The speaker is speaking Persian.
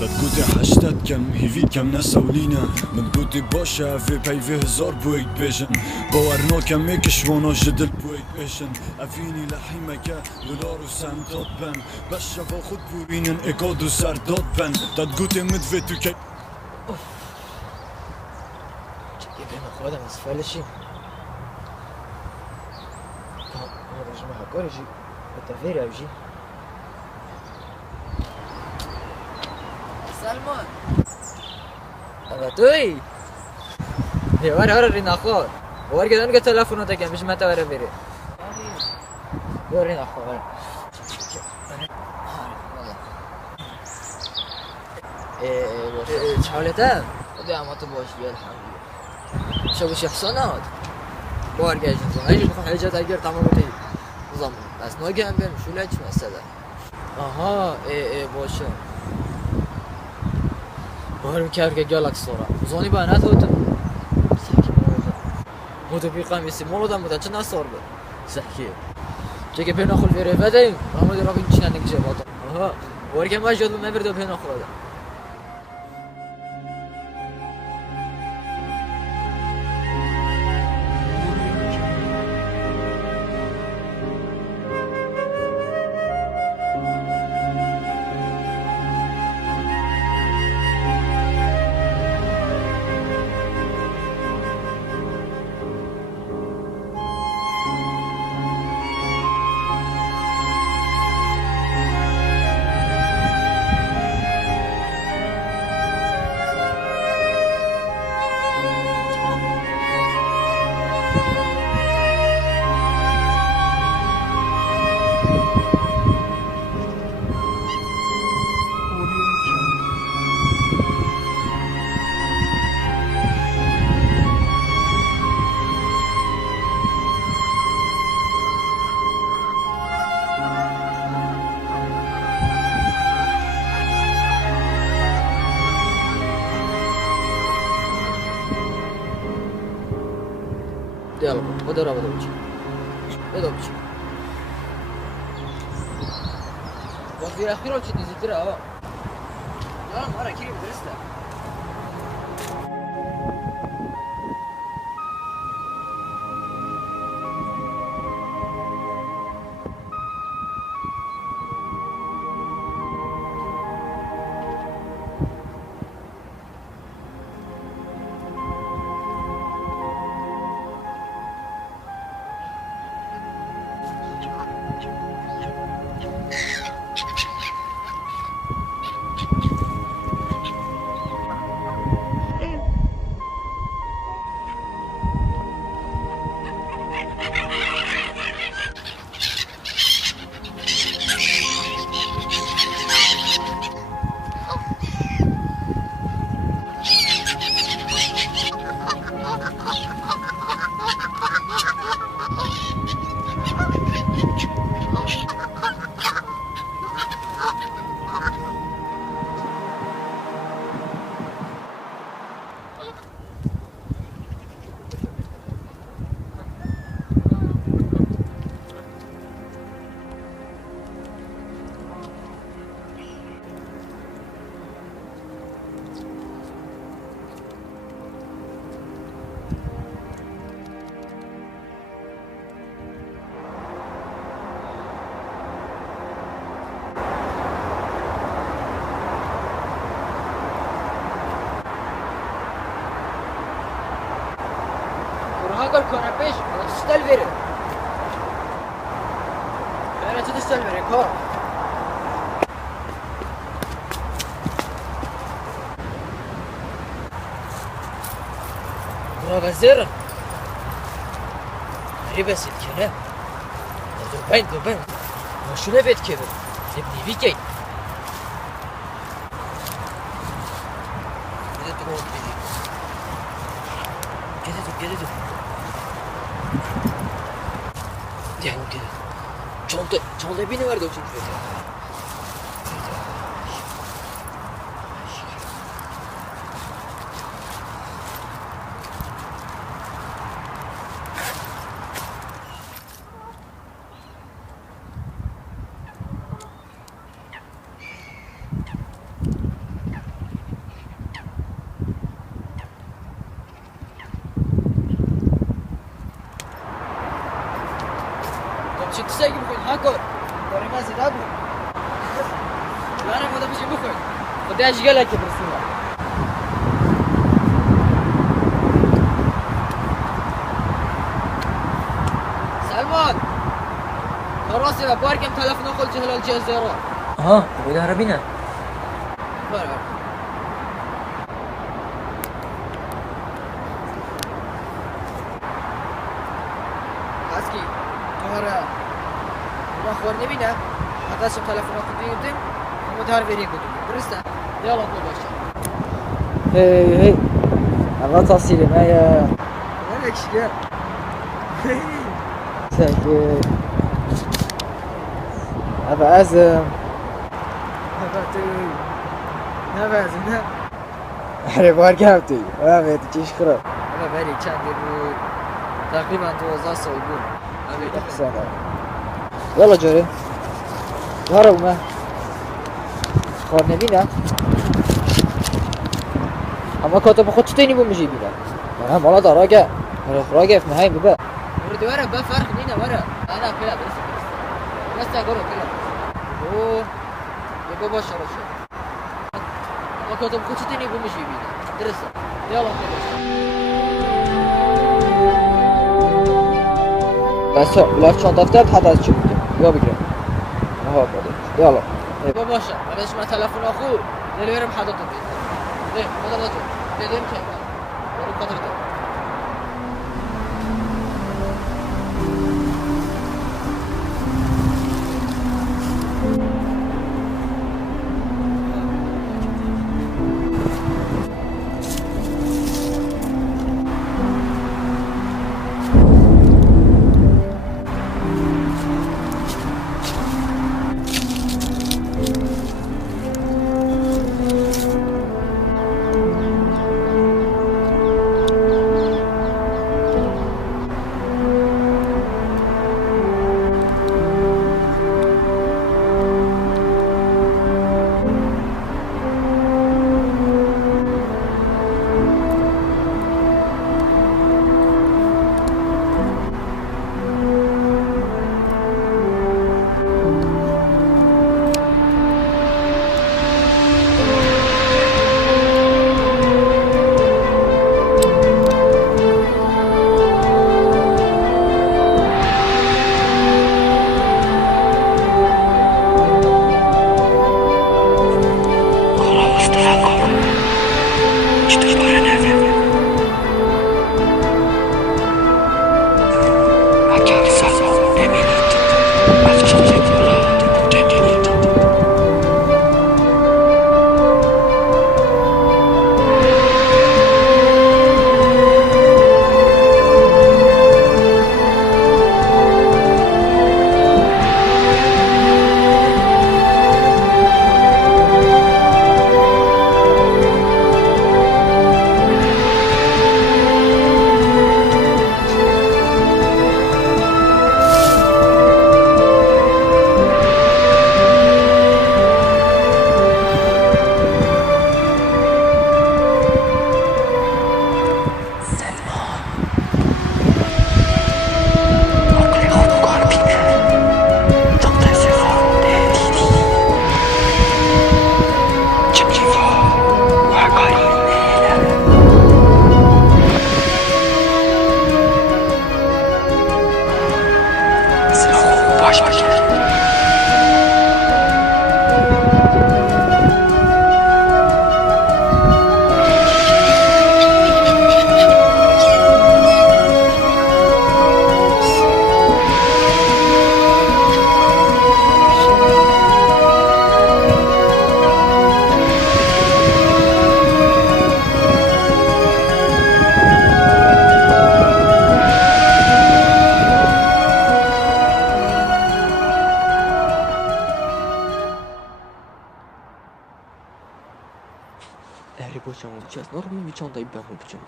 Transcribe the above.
داد گوتی 80 کم هیوی کم نسولینه من گوتی باشه فی پیوی هزار بوید بیشن باور ناکم میکشوانا جدل بوید بیشن افینی لحیمه که دلار و سنداد بن بس شفا خود بورینن اکاد و سرداد بن داد گوتی مدوی تو که چه بین خودم از فلشی رجمه هکاری جی بتفیر او جی سلمان اما توی وره رینا خواه وار گدن که تلفنو تکم بیش متا وره بری رینا خواه وره چه حالته؟ ده اما تو باشی الحمدلله شبش احسانات بار گشت زمان ایجی بخواه حجت اگر تمام بودی زمان از ناگه هم بریم شوله چی مسته آها باشه بارم کرد که گلک سورا زانی با نت هوتو سکی مودو بی قمیسی مولودم بودن چه نسار بود سکی چه که پینا خول بیره بدهیم رامو را بین چینه نگیشه باتا آها باری که مجاد بود مبرده پینا خول ده يلا بدور بدوچ بدوچ وقتی اخیر رو چی دیزیتره ها یارم آره کی درسته هاكل كونابيش تستلفري انا تستلفري كور برافو زير غريبة الكلام دوبين وشو نبيت كذا تبني بيكي كده يعني كده çanta beni verdi o çocuk. نکن داری من زیده بود لانه ماده بشی بخوی خودی اجگله که برسونه سلمان خلاصی و بارکم تلفن خود جهلال جه زیرا ها بوده رو بینه باره هسکی دوباره ما خور نبینه حتی شب تلفن خود دیدیم اما دار بری کدوم درسته دیالا تو باشه هی اول تصیری من یا نه نکشیه ساكت أبا عزم نه أحري باركابتي ما بيتكيش خرا اما بری چند بود تقریبا 12 سال بود أحسن يلا جوري هرب ما خور نبينا أما كاتب خود تيني بمجي بينا أنا مالا دراجة راجع في نهاية ببا ورد ورا با فرق نينا ورا انا كلا بس قرو كلا او يبقى باش رشا اما كاتب خود تيني بمجي بينا درس يلا بس لاف چند دفتر حد از چی بودیم یا بگیرم آها بده یالا يبقى باشا معلش ما تلفون اخو دليرم حدا تبي ايه هذا لا تبي دليرم كيف ورا قطر Ehli boşanma bıçağız. Normal bir çantayı ben bu bıçağım.